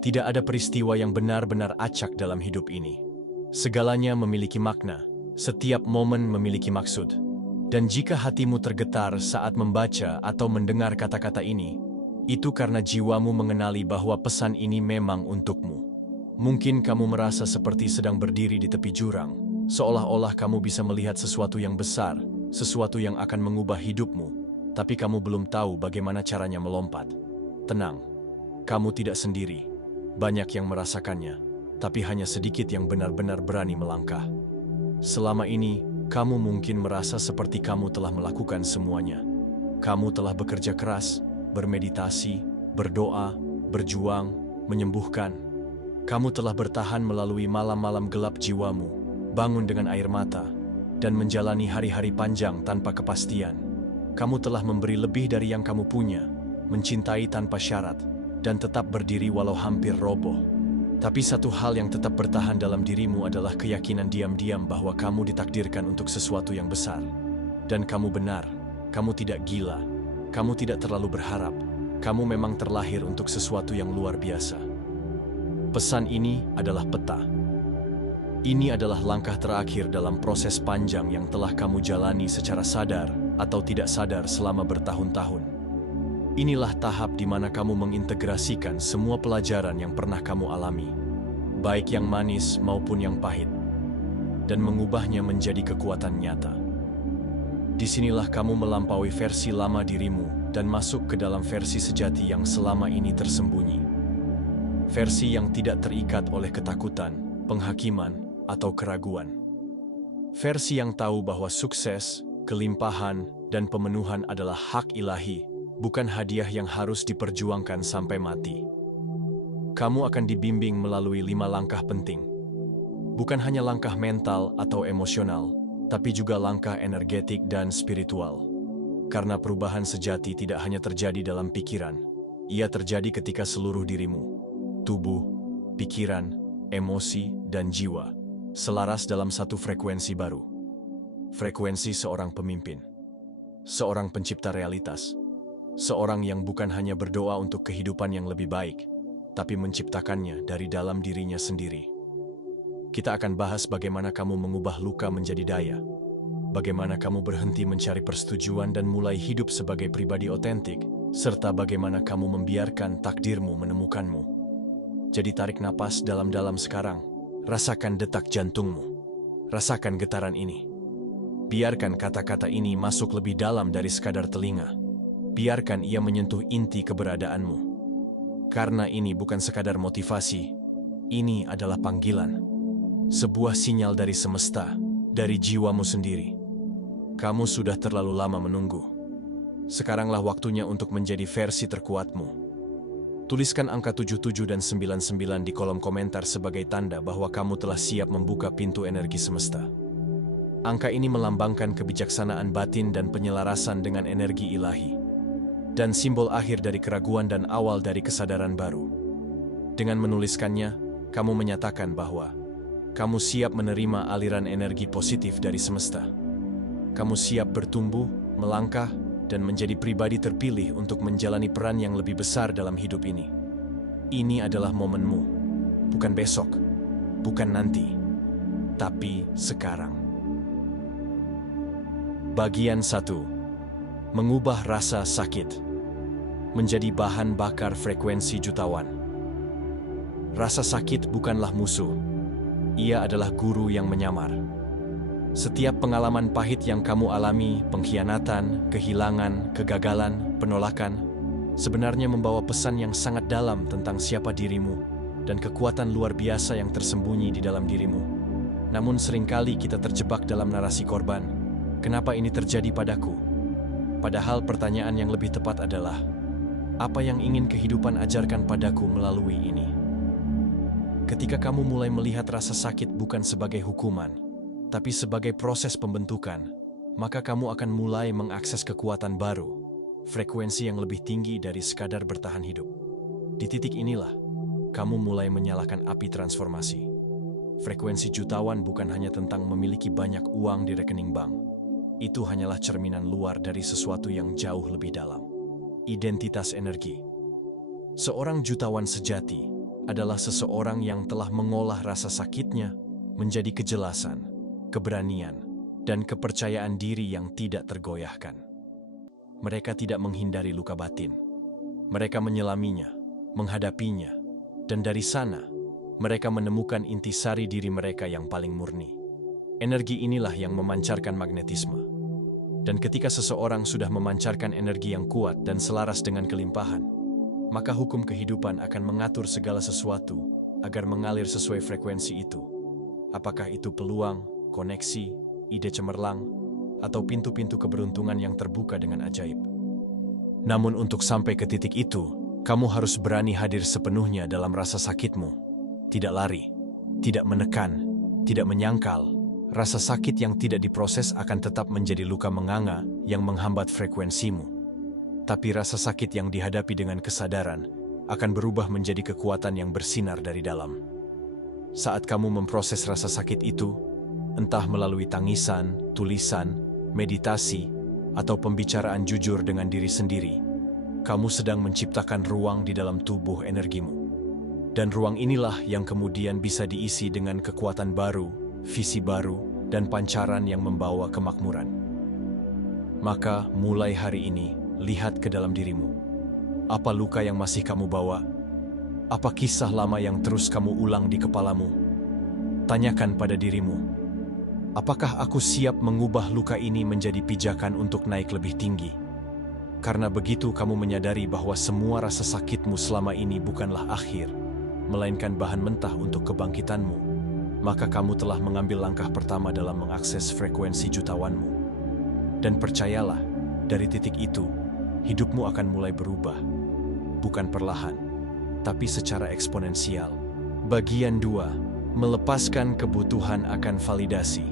Tidak ada peristiwa yang benar-benar acak dalam hidup ini. Segalanya memiliki makna, setiap momen memiliki maksud. Dan jika hatimu tergetar saat membaca atau mendengar kata-kata ini, itu karena jiwamu mengenali bahwa pesan ini memang untukmu. Mungkin kamu merasa seperti sedang berdiri di tepi jurang, seolah-olah kamu bisa melihat sesuatu yang besar, sesuatu yang akan mengubah hidupmu, tapi kamu belum tahu bagaimana caranya melompat. Tenang, kamu tidak sendiri. Banyak yang merasakannya, tapi hanya sedikit yang benar-benar berani melangkah. Selama ini, kamu mungkin merasa seperti kamu telah melakukan semuanya. Kamu telah bekerja keras, bermeditasi, berdoa, berjuang, menyembuhkan. Kamu telah bertahan melalui malam-malam gelap jiwamu, bangun dengan air mata, dan menjalani hari-hari panjang tanpa kepastian. Kamu telah memberi lebih dari yang kamu punya, mencintai tanpa syarat, dan tetap berdiri walau hampir roboh. Tapi satu hal yang tetap bertahan dalam dirimu adalah keyakinan diam-diam bahwa kamu ditakdirkan untuk sesuatu yang besar. Dan kamu benar, kamu tidak gila, kamu tidak terlalu berharap, kamu memang terlahir untuk sesuatu yang luar biasa. Pesan ini adalah peta. Ini adalah langkah terakhir dalam proses panjang yang telah kamu jalani secara sadar atau tidak sadar selama bertahun-tahun. Inilah tahap di mana kamu mengintegrasikan semua pelajaran yang pernah kamu alami, baik yang manis maupun yang pahit, dan mengubahnya menjadi kekuatan nyata. Disinilah kamu melampaui versi lama dirimu dan masuk ke dalam versi sejati yang selama ini tersembunyi. Versi yang tidak terikat oleh ketakutan, penghakiman, atau keraguan. Versi yang tahu bahwa sukses, kelimpahan, dan pemenuhan adalah hak ilahi, bukan hadiah yang harus diperjuangkan sampai mati. Kamu akan dibimbing melalui 5 langkah penting. Bukan hanya langkah mental atau emosional, tapi juga langkah energetik dan spiritual. Karena perubahan sejati tidak hanya terjadi dalam pikiran, ia terjadi ketika seluruh dirimu, tubuh, pikiran, emosi, dan jiwa selaras dalam satu frekuensi baru. Frekuensi seorang pemimpin, seorang pencipta realitas, seorang yang bukan hanya berdoa untuk kehidupan yang lebih baik, tapi menciptakannya dari dalam dirinya sendiri. Kita akan bahas bagaimana kamu mengubah luka menjadi daya, bagaimana kamu berhenti mencari persetujuan dan mulai hidup sebagai pribadi otentik, serta bagaimana kamu membiarkan takdirmu menemukanmu. Jadi tarik napas dalam-dalam sekarang, rasakan detak jantungmu, rasakan getaran ini. Biarkan kata-kata ini masuk lebih dalam dari sekadar telinga. Biarkan ia menyentuh inti keberadaanmu. Karena ini bukan sekadar motivasi, ini adalah panggilan. Sebuah sinyal dari semesta, dari jiwamu sendiri. Kamu sudah terlalu lama menunggu. Sekaranglah waktunya untuk menjadi versi terkuatmu. Tuliskan angka 77 dan 99 di kolom komentar sebagai tanda bahwa kamu telah siap membuka pintu energi semesta. Angka ini melambangkan kebijaksanaan batin dan penyelarasan dengan energi ilahi. Dan simbol akhir dari keraguan dan awal dari kesadaran baru. Dengan menuliskannya, kamu menyatakan bahwa kamu siap menerima aliran energi positif dari semesta. Kamu siap bertumbuh, melangkah, dan menjadi pribadi terpilih untuk menjalani peran yang lebih besar dalam hidup ini. Ini adalah momenmu, bukan besok, bukan nanti, tapi sekarang. Bagian 1. Mengubah rasa sakit menjadi bahan bakar frekuensi jutawan. Rasa sakit bukanlah musuh, ia adalah guru yang menyamar. Setiap pengalaman pahit yang kamu alami, pengkhianatan, kehilangan, kegagalan, penolakan, sebenarnya membawa pesan yang sangat dalam tentang siapa dirimu dan kekuatan luar biasa yang tersembunyi di dalam dirimu. Namun seringkali kita terjebak dalam narasi korban. Kenapa ini terjadi padaku? Padahal pertanyaan yang lebih tepat adalah, apa yang ingin kehidupan ajarkan padaku melalui ini? Ketika kamu mulai melihat rasa sakit bukan sebagai hukuman, tapi sebagai proses pembentukan, maka kamu akan mulai mengakses kekuatan baru, frekuensi yang lebih tinggi dari sekadar bertahan hidup. Di titik inilah, kamu mulai menyalakan api transformasi. Frekuensi jutawan bukan hanya tentang memiliki banyak uang di rekening bank. Itu hanyalah cerminan luar dari sesuatu yang jauh lebih dalam. Identitas energi. Seorang jutawan sejati adalah seseorang yang telah mengolah rasa sakitnya menjadi kejelasan, keberanian, dan kepercayaan diri yang tidak tergoyahkan. Mereka tidak menghindari luka batin. Mereka menyelaminya, menghadapinya, dan dari sana, mereka menemukan intisari diri mereka yang paling murni. Energi inilah yang memancarkan magnetisme. Dan ketika seseorang sudah memancarkan energi yang kuat dan selaras dengan kelimpahan, maka hukum kehidupan akan mengatur segala sesuatu agar mengalir sesuai frekuensi itu. Apakah itu peluang, koneksi, ide cemerlang, atau pintu-pintu keberuntungan yang terbuka dengan ajaib. Namun untuk sampai ke titik itu, kamu harus berani hadir sepenuhnya dalam rasa sakitmu. Tidak lari, tidak menekan, tidak menyangkal. Rasa sakit yang tidak diproses akan tetap menjadi luka menganga yang menghambat frekuensimu. Tapi rasa sakit yang dihadapi dengan kesadaran akan berubah menjadi kekuatan yang bersinar dari dalam. Saat kamu memproses rasa sakit itu, entah melalui tangisan, tulisan, meditasi, atau pembicaraan jujur dengan diri sendiri, kamu sedang menciptakan ruang di dalam tubuh energimu. Dan ruang inilah yang kemudian bisa diisi dengan kekuatan baru, visi baru, dan pancaran yang membawa kemakmuran. Maka mulai hari ini, lihat ke dalam dirimu. Apa luka yang masih kamu bawa? Apa kisah lama yang terus kamu ulang di kepalamu? Tanyakan pada dirimu, apakah aku siap mengubah luka ini menjadi pijakan untuk naik lebih tinggi? Karena begitu kamu menyadari bahwa semua rasa sakitmu selama ini bukanlah akhir, melainkan bahan mentah untuk kebangkitanmu, maka kamu telah mengambil langkah pertama dalam mengakses frekuensi jutawanmu. Dan percayalah, dari titik itu, hidupmu akan mulai berubah. Bukan perlahan, tapi secara eksponensial. Bagian 2. Melepaskan kebutuhan akan validasi.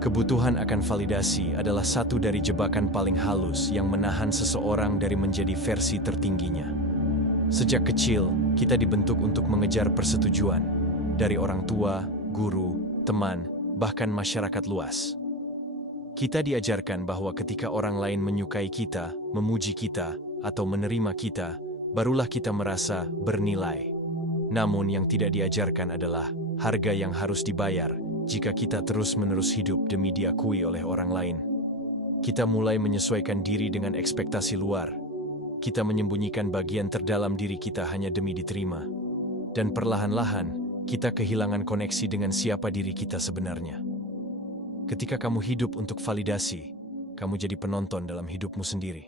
Kebutuhan akan validasi adalah satu dari jebakan paling halus yang menahan seseorang dari menjadi versi tertingginya. Sejak kecil, kita dibentuk untuk mengejar persetujuan dari orang tua, guru, teman, bahkan masyarakat luas. Kita diajarkan bahwa ketika orang lain menyukai kita, memuji kita, atau menerima kita, barulah kita merasa bernilai. Namun yang tidak diajarkan adalah harga yang harus dibayar jika kita terus-menerus hidup demi diakui oleh orang lain. Kita mulai menyesuaikan diri dengan ekspektasi luar. Kita menyembunyikan bagian terdalam diri kita hanya demi diterima. Dan perlahan-lahan, kita kehilangan koneksi dengan siapa diri kita sebenarnya. Ketika kamu hidup untuk validasi, kamu jadi penonton dalam hidupmu sendiri.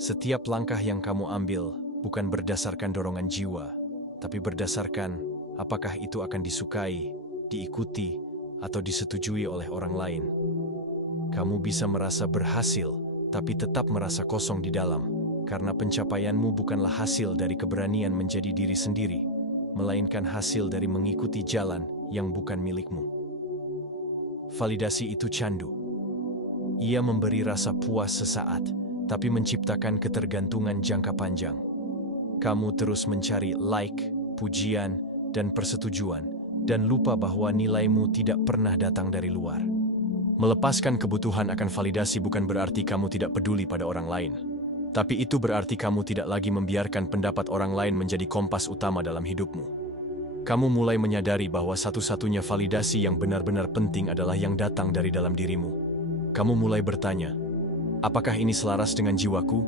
Setiap langkah yang kamu ambil bukan berdasarkan dorongan jiwa, tapi berdasarkan apakah itu akan disukai, diikuti, atau disetujui oleh orang lain. Kamu bisa merasa berhasil, tapi tetap merasa kosong di dalam, karena pencapaianmu bukanlah hasil dari keberanian menjadi diri sendiri, melainkan hasil dari mengikuti jalan yang bukan milikmu. Validasi itu candu. Ia memberi rasa puas sesaat, tapi menciptakan ketergantungan jangka panjang. Kamu terus mencari like, pujian, dan persetujuan, dan lupa bahwa nilaimu tidak pernah datang dari luar. Melepaskan kebutuhan akan validasi bukan berarti kamu tidak peduli pada orang lain. Tapi itu berarti kamu tidak lagi membiarkan pendapat orang lain menjadi kompas utama dalam hidupmu. Kamu mulai menyadari bahwa satu-satunya validasi yang benar-benar penting adalah yang datang dari dalam dirimu. Kamu mulai bertanya, apakah ini selaras dengan jiwaku?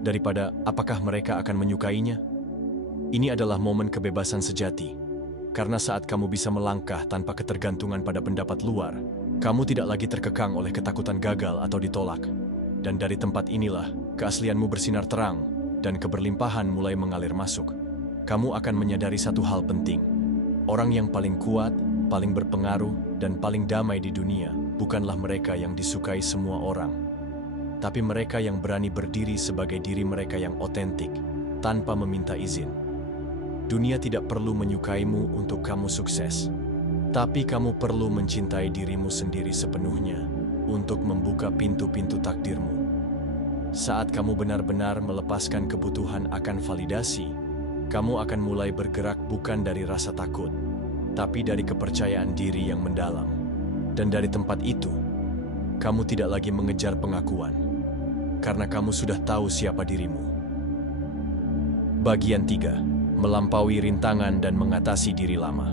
Daripada apakah mereka akan menyukainya? Ini adalah momen kebebasan sejati. Karena saat kamu bisa melangkah tanpa ketergantungan pada pendapat luar, kamu tidak lagi terkekang oleh ketakutan gagal atau ditolak. Dan dari tempat inilah, keaslianmu bersinar terang, dan keberlimpahan mulai mengalir masuk. Kamu akan menyadari satu hal penting. Orang yang paling kuat, paling berpengaruh, dan paling damai di dunia bukanlah mereka yang disukai semua orang, tapi mereka yang berani berdiri sebagai diri mereka yang otentik, tanpa meminta izin. Dunia tidak perlu menyukaimu untuk kamu sukses, tapi kamu perlu mencintai dirimu sendiri sepenuhnya untuk membuka pintu-pintu takdirmu. Saat kamu benar-benar melepaskan kebutuhan akan validasi, kamu akan mulai bergerak bukan dari rasa takut, tapi dari kepercayaan diri yang mendalam. Dan dari tempat itu, kamu tidak lagi mengejar pengakuan, karena kamu sudah tahu siapa dirimu. Bagian 3. melampaui rintangan dan mengatasi diri lama.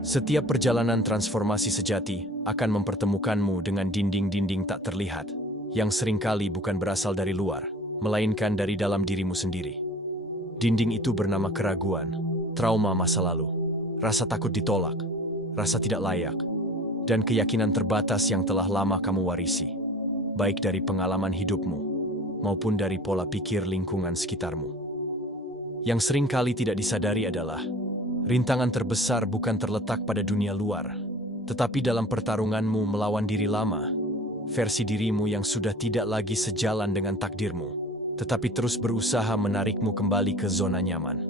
Setiap perjalanan transformasi sejati akan mempertemukanmu dengan dinding-dinding tak terlihat, yang seringkali bukan berasal dari luar, melainkan dari dalam dirimu sendiri. Dinding itu bernama keraguan, trauma masa lalu, rasa takut ditolak, rasa tidak layak, dan keyakinan terbatas yang telah lama kamu warisi, baik dari pengalaman hidupmu maupun dari pola pikir lingkungan sekitarmu. Yang seringkali tidak disadari adalah, rintangan terbesar bukan terletak pada dunia luar, tetapi dalam pertarunganmu melawan diri lama, versi dirimu yang sudah tidak lagi sejalan dengan takdirmu, tetapi terus berusaha menarikmu kembali ke zona nyaman.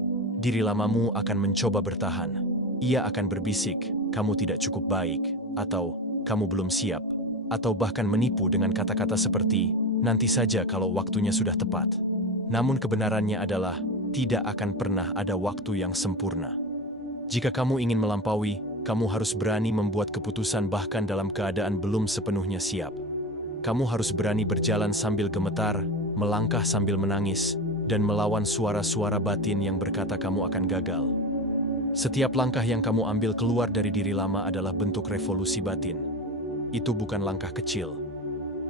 Diri lamamu akan mencoba bertahan. Ia akan berbisik, kamu tidak cukup baik, atau kamu belum siap, atau bahkan menipu dengan kata-kata seperti, nanti saja kalau waktunya sudah tepat. Namun kebenarannya adalah, tidak akan pernah ada waktu yang sempurna. Jika kamu ingin melampaui, kamu harus berani membuat keputusan bahkan dalam keadaan belum sepenuhnya siap. Kamu harus berani berjalan sambil gemetar, melangkah sambil menangis, dan melawan suara-suara batin yang berkata kamu akan gagal. Setiap langkah yang kamu ambil keluar dari diri lama adalah bentuk revolusi batin. Itu bukan langkah kecil.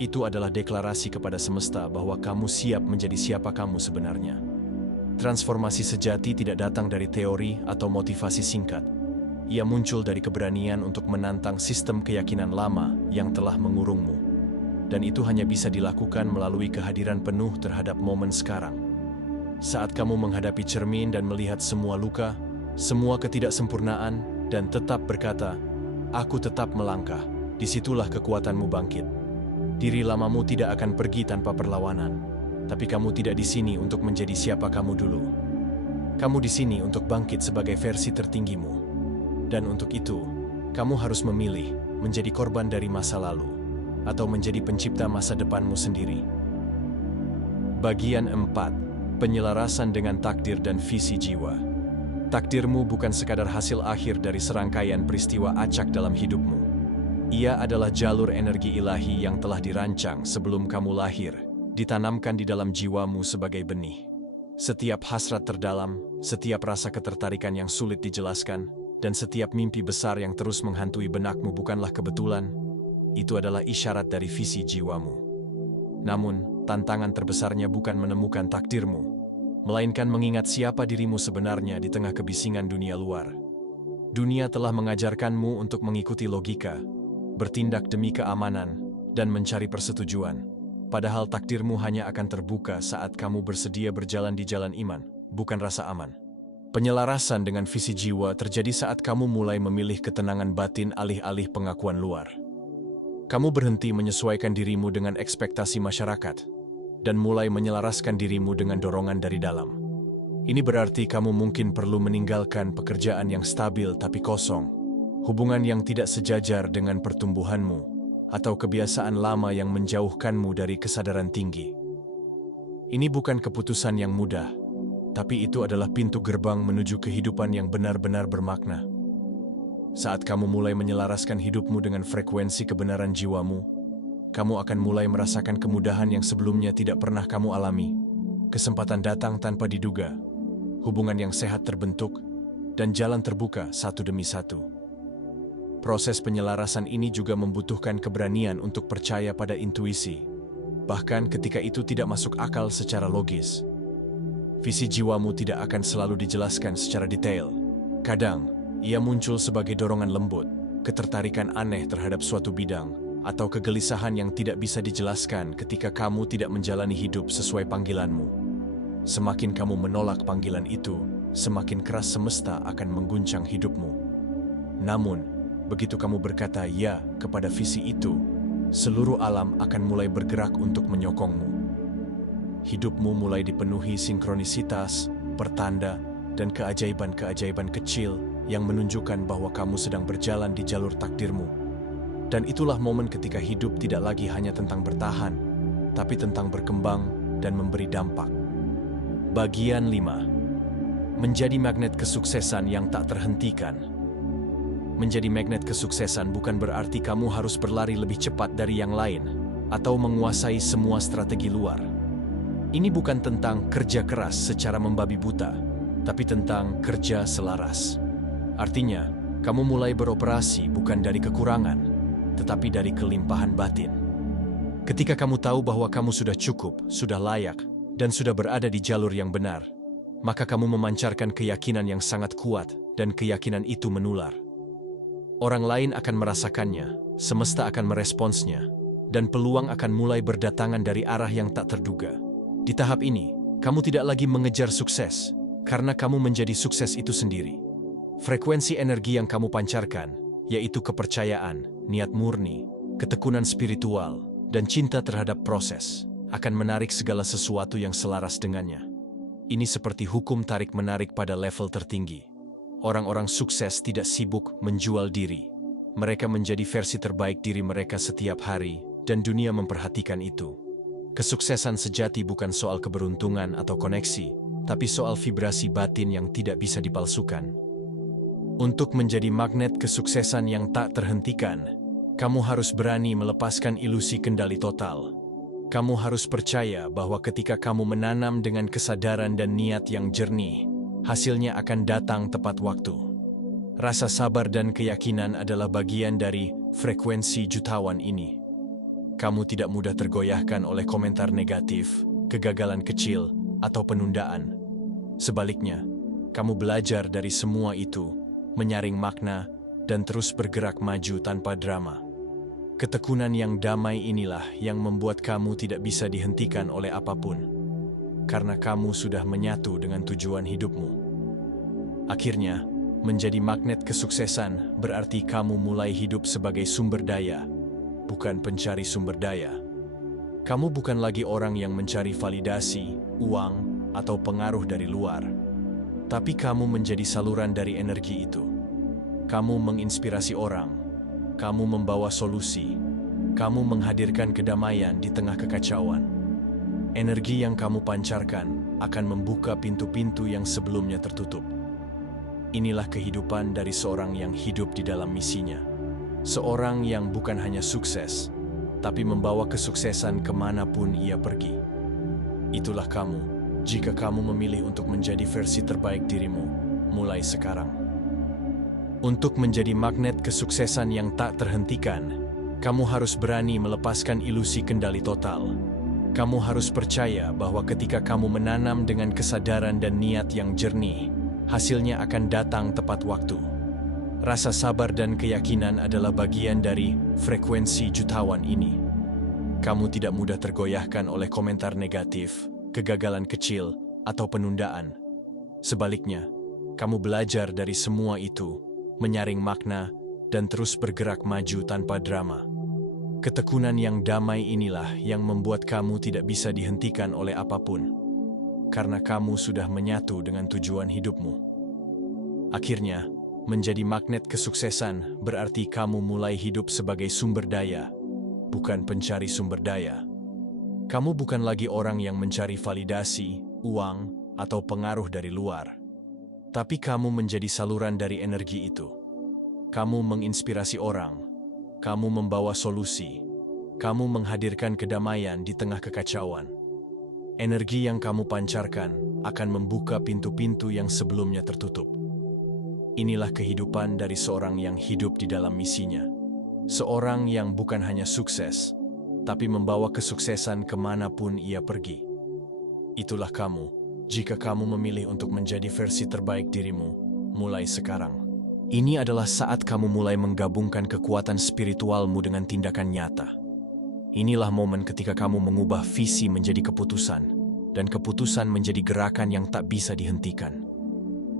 Itu adalah deklarasi kepada semesta bahwa kamu siap menjadi siapa kamu sebenarnya. Transformasi sejati tidak datang dari teori atau motivasi singkat. Ia muncul dari keberanian untuk menantang sistem keyakinan lama yang telah mengurungmu. Dan itu hanya bisa dilakukan melalui kehadiran penuh terhadap momen sekarang. Saat kamu menghadapi cermin dan melihat semua luka, semua ketidaksempurnaan, dan tetap berkata, "Aku tetap melangkah," disitulah kekuatanmu bangkit. Diri lamamu tidak akan pergi tanpa perlawanan. Tapi kamu tidak di sini untuk menjadi siapa kamu dulu. Kamu di sini untuk bangkit sebagai versi tertinggimu. Dan untuk itu, kamu harus memilih menjadi korban dari masa lalu atau menjadi pencipta masa depanmu sendiri. Bagian 4. Penyelarasan dengan takdir dan visi jiwa. Takdirmu bukan sekadar hasil akhir dari serangkaian peristiwa acak dalam hidupmu. Ia adalah jalur energi ilahi yang telah dirancang sebelum kamu lahir, ditanamkan di dalam jiwamu sebagai benih. Setiap hasrat terdalam, setiap rasa ketertarikan yang sulit dijelaskan, dan setiap mimpi besar yang terus menghantui benakmu bukanlah kebetulan. Itu adalah isyarat dari visi jiwamu. Namun, tantangan terbesarnya bukan menemukan takdirmu, melainkan mengingat siapa dirimu sebenarnya di tengah kebisingan dunia luar. Dunia telah mengajarkanmu untuk mengikuti logika, bertindak demi keamanan, dan mencari persetujuan. Padahal takdirmu hanya akan terbuka saat kamu bersedia berjalan di jalan iman, bukan rasa aman. Penyelarasan dengan visi jiwa terjadi saat kamu mulai memilih ketenangan batin alih-alih pengakuan luar. Kamu berhenti menyesuaikan dirimu dengan ekspektasi masyarakat, dan mulai menyelaraskan dirimu dengan dorongan dari dalam. Ini berarti kamu mungkin perlu meninggalkan pekerjaan yang stabil tapi kosong, hubungan yang tidak sejajar dengan pertumbuhanmu, atau kebiasaan lama yang menjauhkanmu dari kesadaran tinggi. Ini bukan keputusan yang mudah, tapi itu adalah pintu gerbang menuju kehidupan yang benar-benar bermakna. Saat kamu mulai menyelaraskan hidupmu dengan frekuensi kebenaran jiwamu, kamu akan mulai merasakan kemudahan yang sebelumnya tidak pernah kamu alami. Kesempatan datang tanpa diduga, hubungan yang sehat terbentuk, dan jalan terbuka satu demi satu. Proses penyelarasan ini juga membutuhkan keberanian untuk percaya pada intuisi, bahkan ketika itu tidak masuk akal secara logis. Visi jiwamu tidak akan selalu dijelaskan secara detail. Kadang, ia muncul sebagai dorongan lembut, ketertarikan aneh terhadap suatu bidang, atau kegelisahan yang tidak bisa dijelaskan ketika kamu tidak menjalani hidup sesuai panggilanmu. Semakin kamu menolak panggilan itu, semakin keras semesta akan mengguncang hidupmu. Namun, begitu kamu berkata ya kepada visi itu, seluruh alam akan mulai bergerak untuk menyokongmu. Hidupmu mulai dipenuhi sinkronisitas, pertanda, dan keajaiban-keajaiban kecil yang menunjukkan bahwa kamu sedang berjalan di jalur takdirmu. Dan itulah momen ketika hidup tidak lagi hanya tentang bertahan, tapi tentang berkembang dan memberi dampak. Bagian 5. Menjadi magnet kesuksesan yang tak terhentikan. Menjadi magnet kesuksesan bukan berarti kamu harus berlari lebih cepat dari yang lain atau menguasai semua strategi luar. Ini bukan tentang kerja keras secara membabi buta, tapi tentang kerja selaras. Artinya, kamu mulai beroperasi bukan dari kekurangan, tetapi dari kelimpahan batin. Ketika kamu tahu bahwa kamu sudah cukup, sudah layak, dan sudah berada di jalur yang benar, maka kamu memancarkan keyakinan yang sangat kuat, dan keyakinan itu menular. Orang lain akan merasakannya, semesta akan meresponsnya, dan peluang akan mulai berdatangan dari arah yang tak terduga. Di tahap ini, kamu tidak lagi mengejar sukses, karena kamu menjadi sukses itu sendiri. Frekuensi energi yang kamu pancarkan, yaitu kepercayaan, niat murni, ketekunan spiritual, dan cinta terhadap proses, akan menarik segala sesuatu yang selaras dengannya. Ini seperti hukum tarik-menarik pada level tertinggi. Orang-orang sukses tidak sibuk menjual diri. Mereka menjadi versi terbaik diri mereka setiap hari, dan dunia memperhatikan itu. Kesuksesan sejati bukan soal keberuntungan atau koneksi, tapi soal vibrasi batin yang tidak bisa dipalsukan. Untuk menjadi magnet kesuksesan yang tak terhentikan, kamu harus berani melepaskan ilusi kendali total. Kamu harus percaya bahwa ketika kamu menanam dengan kesadaran dan niat yang jernih, hasilnya akan datang tepat waktu. Rasa sabar dan keyakinan adalah bagian dari frekuensi jutawan ini. Kamu tidak mudah tergoyahkan oleh komentar negatif, kegagalan kecil, atau penundaan. Sebaliknya, kamu belajar dari semua itu, menyaring makna, dan terus bergerak maju tanpa drama. Ketekunan yang damai inilah yang membuat kamu tidak bisa dihentikan oleh apapun, karena kamu sudah menyatu dengan tujuan hidupmu. Akhirnya, menjadi magnet kesuksesan berarti kamu mulai hidup sebagai sumber daya, bukan pencari sumber daya. Kamu bukan lagi orang yang mencari validasi, uang, atau pengaruh dari luar. Tapi kamu menjadi saluran dari energi itu. Kamu menginspirasi orang, kamu membawa solusi, kamu menghadirkan kedamaian di tengah kekacauan. Energi yang kamu pancarkan akan membuka pintu-pintu yang sebelumnya tertutup. Inilah kehidupan dari seorang yang hidup di dalam misinya. Seorang yang bukan hanya sukses, tapi membawa kesuksesan kemanapun ia pergi. Itulah kamu. Jika kamu memilih untuk menjadi versi terbaik dirimu, mulai sekarang. Untuk menjadi magnet kesuksesan yang tak terhentikan, kamu harus berani melepaskan ilusi kendali total. Kamu harus percaya bahwa ketika kamu menanam dengan kesadaran dan niat yang jernih, hasilnya akan datang tepat waktu. Rasa sabar dan keyakinan adalah bagian dari frekuensi jutawan ini. Kamu tidak mudah tergoyahkan oleh komentar negatif, kegagalan kecil, atau penundaan. Sebaliknya, kamu belajar dari semua itu, menyaring makna, dan terus bergerak maju tanpa drama. Ketekunan yang damai inilah yang membuat kamu tidak bisa dihentikan oleh apapun, karena kamu sudah menyatu dengan tujuan hidupmu. Akhirnya, menjadi magnet kesuksesan berarti kamu mulai hidup sebagai sumber daya, bukan pencari sumber daya. Kamu bukan lagi orang yang mencari validasi, uang, atau pengaruh dari luar. Tapi kamu menjadi saluran dari energi itu. Kamu menginspirasi orang. Kamu membawa solusi. Kamu menghadirkan kedamaian di tengah kekacauan. Energi yang kamu pancarkan akan membuka pintu-pintu yang sebelumnya tertutup. Inilah kehidupan dari seorang yang hidup di dalam misinya. Seorang yang bukan hanya sukses, tapi membawa kesuksesan kemanapun ia pergi. Itulah kamu, jika kamu memilih untuk menjadi versi terbaik dirimu, mulai sekarang. Ini adalah saat kamu mulai menggabungkan kekuatan spiritualmu dengan tindakan nyata. Inilah momen ketika kamu mengubah visi menjadi keputusan, dan keputusan menjadi gerakan yang tak bisa dihentikan.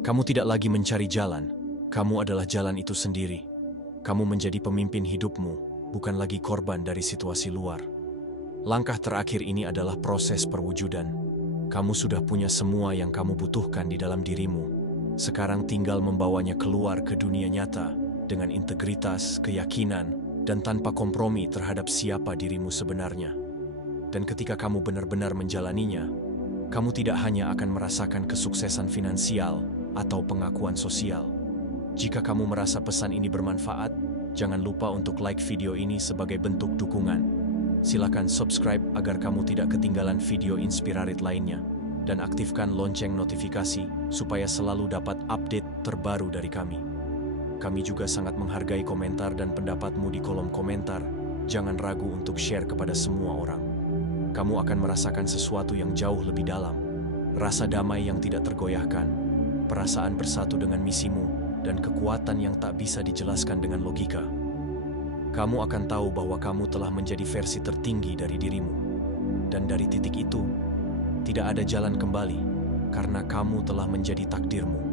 Kamu tidak lagi mencari jalan, kamu adalah jalan itu sendiri. Kamu menjadi pemimpin hidupmu, bukan lagi korban dari situasi luar. Langkah terakhir ini adalah proses perwujudan. Kamu sudah punya semua yang kamu butuhkan di dalam dirimu. Sekarang tinggal membawanya keluar ke dunia nyata dengan integritas, keyakinan, dan tanpa kompromi terhadap siapa dirimu sebenarnya. Dan ketika kamu benar-benar menjalaninya, kamu tidak hanya akan merasakan kesuksesan finansial atau pengakuan sosial. Jika kamu merasa pesan ini bermanfaat, jangan lupa untuk like video ini sebagai bentuk dukungan. Silakan subscribe agar kamu tidak ketinggalan video inspiratif lainnya. dan aktifkan lonceng notifikasi supaya selalu dapat update terbaru dari kami. Kami juga sangat menghargai komentar dan pendapatmu di kolom komentar. Jangan ragu untuk share kepada semua orang. Kamu akan merasakan sesuatu yang jauh lebih dalam, rasa damai yang tidak tergoyahkan, perasaan bersatu dengan misimu, dan kekuatan yang tak bisa dijelaskan dengan logika. Kamu akan tahu bahwa kamu telah menjadi versi tertinggi dari dirimu. Dan dari titik itu, tidak ada jalan kembali, karena kamu telah menjadi takdirmu.